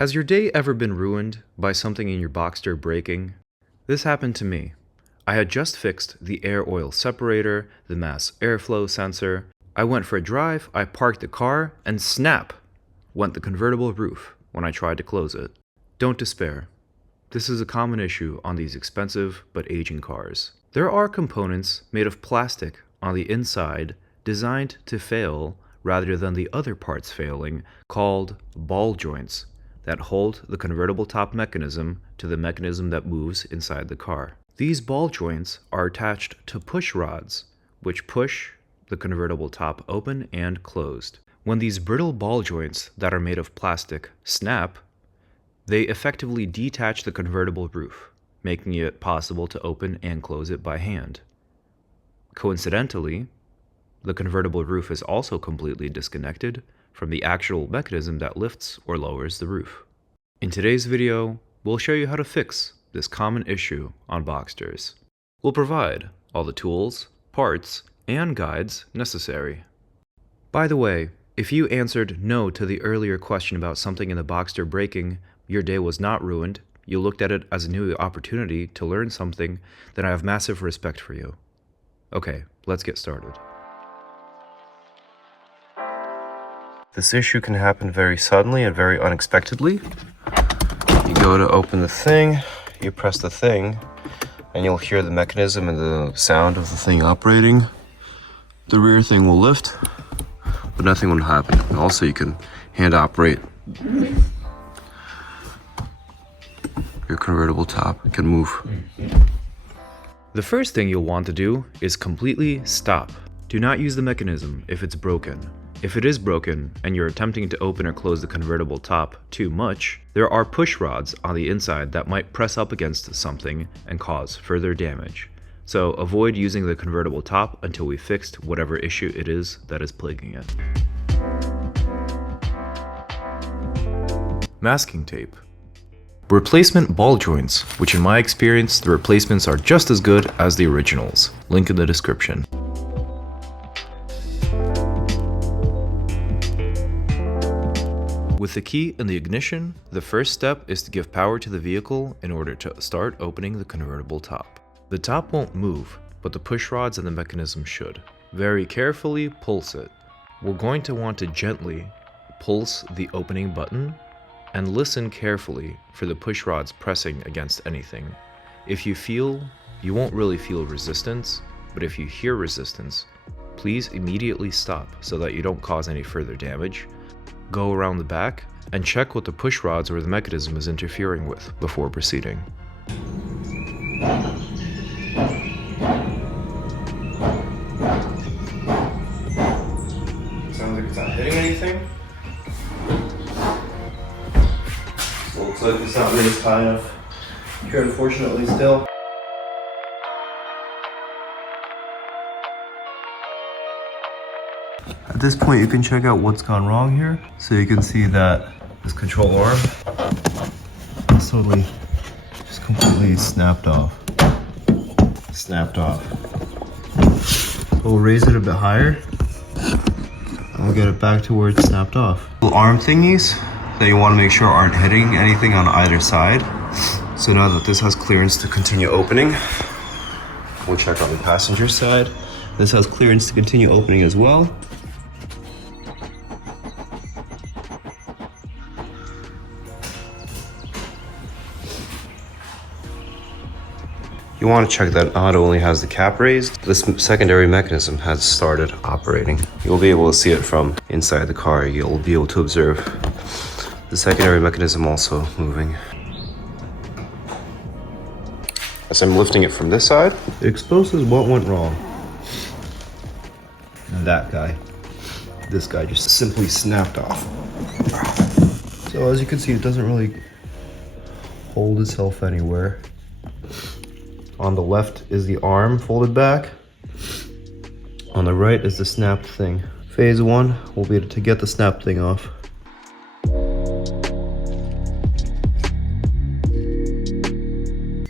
Has your day ever been ruined by something in your Boxster breaking? This happened to me. I had just fixed the air oil separator, the mass airflow sensor. I went for a drive, I parked the car, and snap went the convertible roof when I tried to close it. Don't despair. This is a common issue on these expensive but aging cars. There are components made of plastic on the inside designed to fail rather than the other parts failing, called ball joints, that hold the convertible top mechanism to the mechanism that moves inside the car. These ball joints are attached to push rods, which push the convertible top open and closed. When these brittle ball joints that are made of plastic snap, they effectively detach the convertible roof, making it possible to open and close it by hand. Coincidentally, the convertible roof is also completely disconnected from the actual mechanism that lifts or lowers the roof. In today's video, we'll show you how to fix this common issue on Boxsters. We'll provide all the tools, parts, and guides necessary. By the way, if you answered no to the earlier question about something in the Boxster breaking, your day was not ruined, you looked at it as a new opportunity to learn something, then I have massive respect for you. Okay, let's get started. This issue can happen very suddenly and very unexpectedly. You go to open the thing, you press the thing, and you'll hear the mechanism and the sound of the thing operating. The rear thing will lift, but nothing will happen. Also, you can hand operate your convertible top. It can move. The first thing you'll want to do is completely stop. Do not use the mechanism if it's broken. If it is broken and you're attempting to open or close the convertible top too much, there are push rods on the inside that might press up against something and cause further damage. So avoid using the convertible top until we fixed whatever issue it is that is plaguing it. Masking tape. Replacement ball joints, which in my experience, the replacements are just as good as the originals. Link in the description. With the key in the ignition, the first step is to give power to the vehicle in order to start opening the convertible top. The top won't move, but the push rods and the mechanism should. Very carefully pulse it. We're going to want to gently pulse the opening button and listen carefully for the push rods pressing against anything. If you won't really feel resistance, but if you hear resistance, please immediately stop so that you don't cause any further damage. Go around the back and check what the push rods or the mechanism is interfering with before proceeding. Sounds like it's not hitting anything. Looks like it's not raised high enough here, unfortunately, still. At this point, you can check out what's gone wrong here. So you can see that this control arm is totally just completely snapped off. So we'll raise it a bit higher and we'll get it back to where it's snapped off. Little arm thingies that you want to make sure aren't hitting anything on either side. So now that this has clearance to continue opening, we'll check on the passenger side. This has clearance to continue opening as well. You want to check that not only has the cap raised, this secondary mechanism has started operating. You'll be able to see it from inside the car. You'll be able to observe the secondary mechanism also moving. As I'm lifting it from this side, it exposes what went wrong. And this guy just simply snapped off. So as you can see, it doesn't really hold itself anywhere. On the left is the arm folded back. On the right is the snapped thing. Phase 1 will be to get the snapped thing off.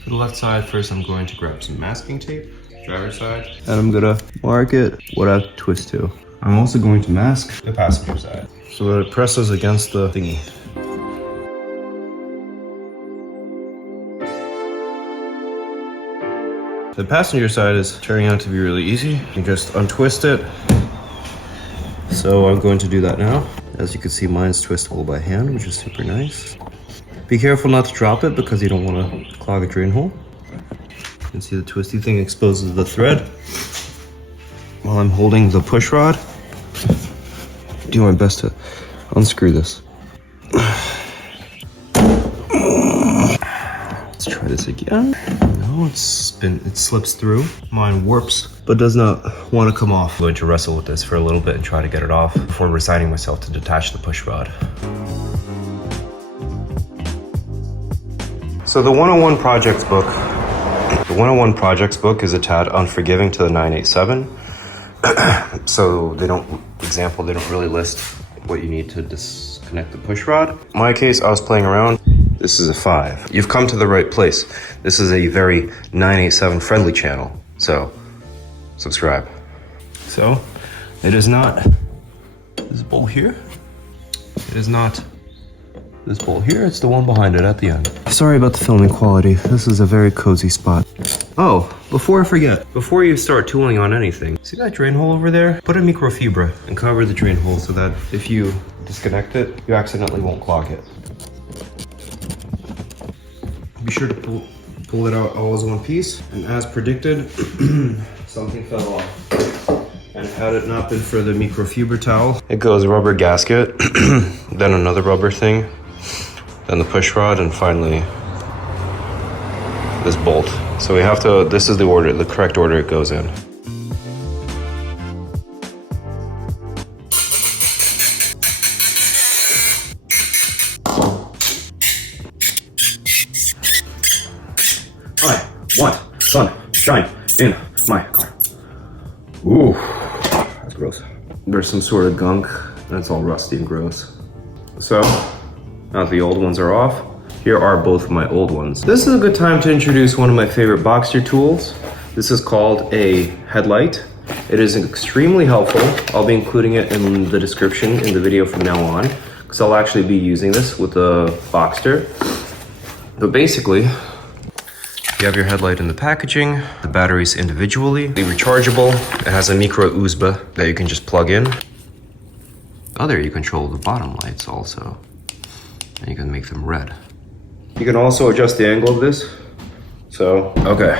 For the left side, first I'm going to grab some masking tape, driver's side, and I'm gonna mark it what I have to twist to. I'm also going to mask the passenger side so that it presses against the thingy. The passenger side is turning out to be really easy. You just untwist it. So I'm going to do that now. As you can see, mine's twistable by hand, which is super nice. Be careful not to drop it because you don't want to clog a drain hole. You can see the twisty thing exposes the thread. While I'm holding the push rod, do my best to unscrew this. Let's try this again. No, it slips through. Mine warps, but does not want to come off. I'm going to wrestle with this for a little bit and try to get it off before resigning myself to detach the push rod. So the 101 projects book. The 101 projects book is a tad unforgiving to the 987. So they don't really list what you need to disconnect the push rod. In my case, I was playing around. This is a 5. You've come to the right place. This is a very 987 friendly channel. So, subscribe. So, it is not this bolt here. It is not this bolt here. It's the one behind it at the end. Sorry about the filming quality. This is a very cozy spot. Oh, before I forget, before you start tooling on anything, see that drain hole over there? Put a microfiber and cover the drain hole so that if you disconnect it, you accidentally won't clog it. Be sure to pull it out all as one piece. And as predicted, something fell off. And had it not been for the microfiber towel, it goes rubber gasket, then another rubber thing, then the push rod, and finally this bolt. So we have to, this is the order, the correct order it goes in. I want sunshine in my car. Ooh, that's gross. There's some sort of gunk, and it's all rusty and gross. So, now that the old ones are off, here are both of my old ones. This is a good time to introduce one of my favorite Boxster tools. This is called a headlight. It is extremely helpful. I'll be including it in the description in the video from now on, because I'll actually be using this with the Boxster. But basically, you have your headlight in the packaging, the batteries individually, rechargeable. It has a micro USB that you can just plug in. Oh, there you control the bottom lights also. And you can make them red. You can also adjust the angle of this. So, okay.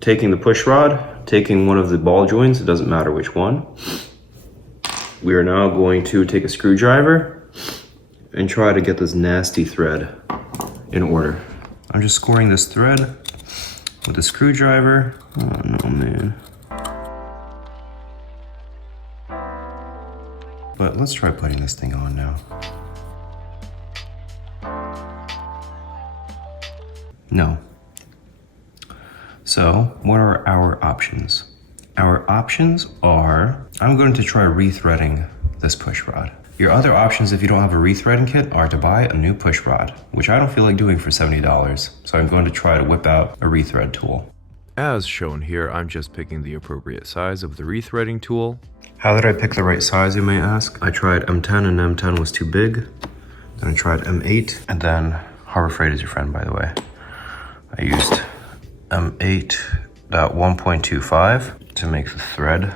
Taking the push rod, taking one of the ball joints, it doesn't matter which one. We are now going to take a screwdriver and try to get this nasty thread in order. I'm just scoring this thread with a screwdriver. Oh no, man. But let's try putting this thing on now. No. So, what are our options? Our options are, I'm going to try rethreading this push rod. Your other options, if you don't have a rethreading kit, are to buy a new push rod, which I don't feel like doing for $70. So I'm going to try to whip out a rethread tool. As shown here, I'm just picking the appropriate size of the rethreading tool. How did I pick the right size, you may ask? I tried M10 and M10 was too big. Then I tried M8, and then Harbor Freight is your friend, by the way. I used M8.1.25 to make the thread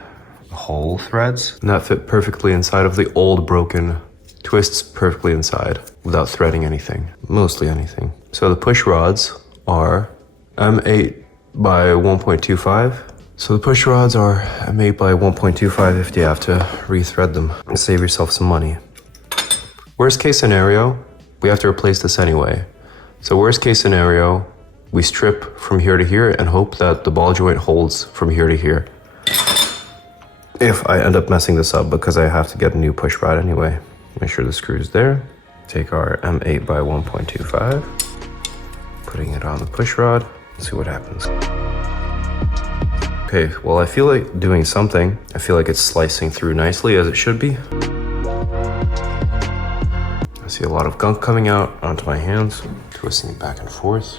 whole threads. And that fit perfectly inside of the old broken twists perfectly inside without threading anything, mostly anything. So the push rods are M8 by 1.25. So the push rods are M8 by 1.25 if you have to rethread them and save yourself some money. Worst case scenario, we have to replace this anyway. So worst case scenario, we strip from here to here and hope that the ball joint holds from here to here. If I end up messing this up, because I have to get a new push rod anyway. Make sure the screw's there. Take our M8 by 1.25, putting it on the push rod, see what happens. Okay, well, I feel like doing something. I feel like it's slicing through nicely as it should be. I see a lot of gunk coming out onto my hands, twisting it back and forth.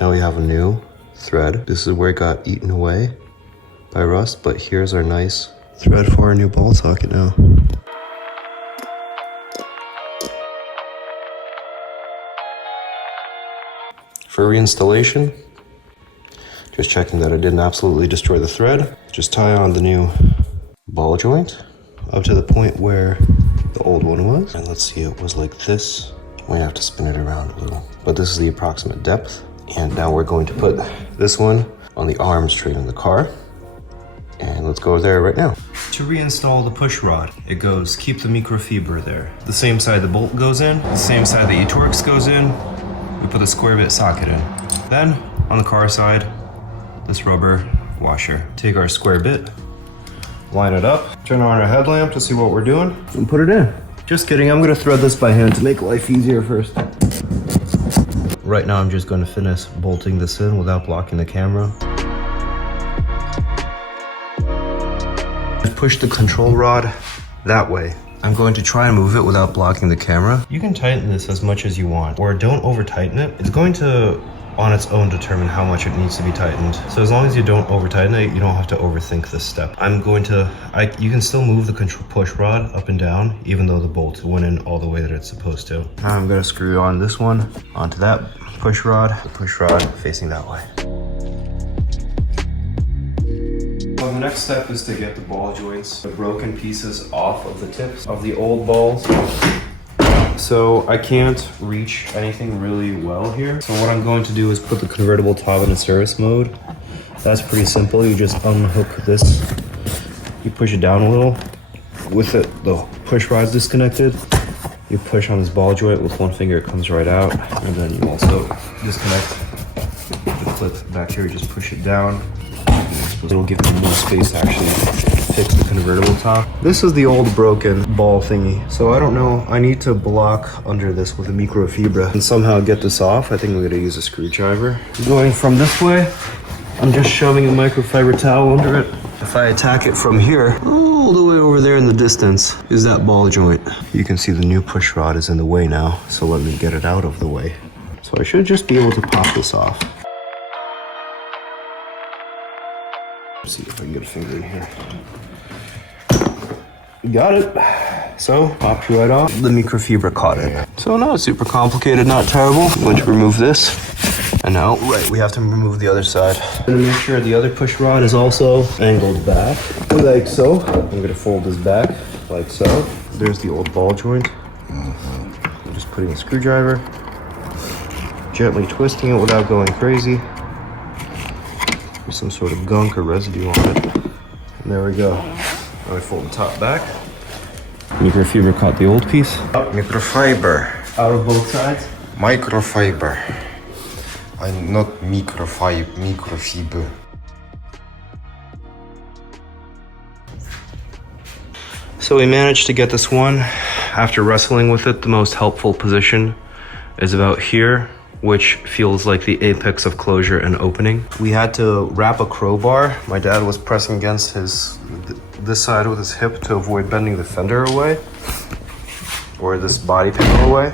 Now we have a new thread. This is where it got eaten away. by rust, but here's our nice thread for our new ball socket now. For reinstallation, just checking that I didn't absolutely destroy the thread. Just tie on the new ball joint up to the point where the old one was. And let's see, it was like this. We have to spin it around a little. But this is the approximate depth. And now we're going to put this one on the arm straight in the car. And let's go there right now. To reinstall the push rod, it goes, keep the microfiber there. The same side the bolt goes in, the same side the E-Torx goes in, we put the square bit socket in. Then, on the car side, this rubber washer. Take our square bit, line it up, turn on our headlamp to see what we're doing, and put it in. Just kidding, I'm gonna thread this by hand to make life easier first. Right now I'm just gonna finish bolting this in without blocking the camera. Push the control rod that way. I'm going to try and move it without blocking the camera. You can tighten this as much as you want, or don't over tighten it. It's going to, on its own, determine how much it needs to be tightened. So as long as you don't over tighten it, you don't have to overthink this step. You can still move the push rod up and down, even though the bolt went in all the way that it's supposed to. Now I'm gonna screw on this one onto that push rod, the push rod facing that way. Well, the next step is to get the ball joints, the broken pieces off of the tips of the old balls. So I can't reach anything really well here. So what I'm going to do is put the convertible top in service mode. That's pretty simple. You just unhook this. You push it down a little. With it, the push rod's disconnected. You push on this ball joint with one finger, it comes right out. And then you also disconnect the clip back here. You just push it down. It'll give you more space to actually fix the convertible top. This is the old broken ball thingy. So I don't know, I need to block under this with a microfiber and somehow get this off. I think I'm gonna use a screwdriver. Going from this way, I'm just shoving a microfiber towel under it. If I attack it from here, all the way over there in the distance is that ball joint. You can see the new push rod is in the way now, so let me get it out of the way. So I should just be able to pop this off. Let's see if I can get a finger in here. Got it. So, popped right off. The microfiber caught it. So not super complicated, not terrible. I'm going to remove this. And now, we have to remove the other side. I'm going to make sure the other push rod is also angled back, like so. I'm going to fold this back, like so. There's the old ball joint. I'm just putting a screwdriver, gently twisting it without going crazy. There's some sort of gunk or residue on it. And there we go. Now I fold the top back. Microfiber caught the old piece. Microfiber. Out of both sides. Microfiber. I'm not microfiber. So we managed to get this one. After wrestling with it, the most helpful position is about here, which feels like the apex of closure and opening. We had to wrap a crowbar. My dad was pressing against this side with his hip to avoid bending the fender away, or this body panel away.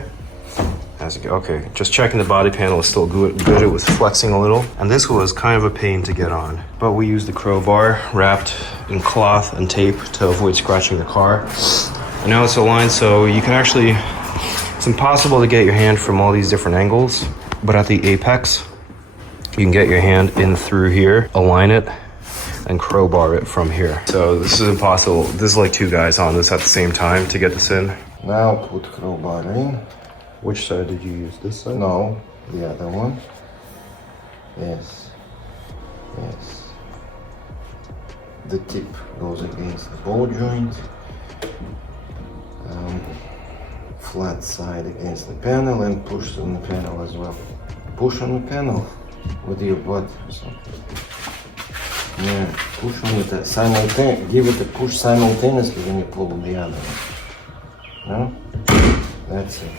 Okay, just checking the body panel is still good. It was flexing a little, and this was kind of a pain to get on. But we used the crowbar wrapped in cloth and tape to avoid scratching the car. And now it's aligned, so you can actually, it's impossible to get your hand from all these different angles, but at the apex, you can get your hand in through here, align it, and crowbar it from here. So this is impossible. This is like two guys on this at the same time to get this in. Now put crowbar in. Which side did you use? This side? No, the other one. Yes. Yes. The tip goes against the ball joint. Flat side against the panel and push on the panel as well. Push on the panel with your butt or something. Yeah, push on it simultaneously. Give it a push simultaneously when you pull the other one. No? That's it.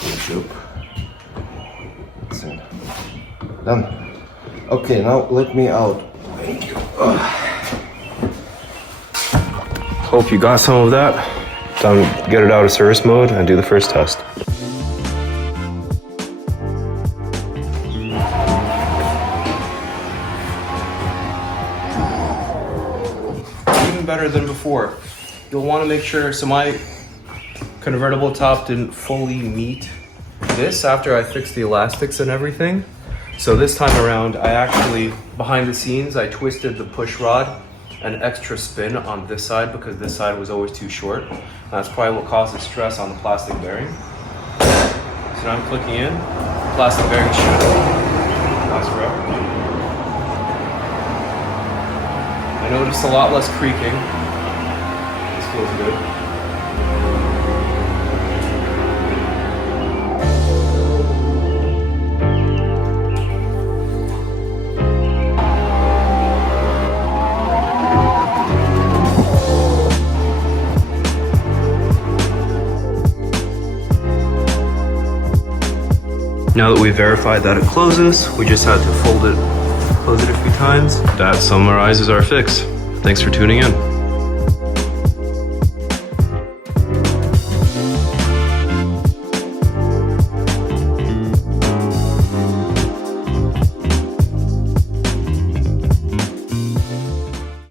Good job. That's it. Done. Okay, now let me out. Thank you. Hope you got some of that. Time to get it out of service mode and do the first test. better than before. You'll want to make sure, so my convertible top didn't fully meet this after I fixed the elastics and everything. So this time around, I actually, behind the scenes, I twisted the push rod an extra spin on this side because this side was always too short. That's probably what causes stress on the plastic bearing. So now I'm clicking in, plastic bearing should last forever. I noticed a lot less creaking. This feels good. Now that we verified that it closes, we just had to close it a few times. That summarizes our fix. Thanks for tuning in.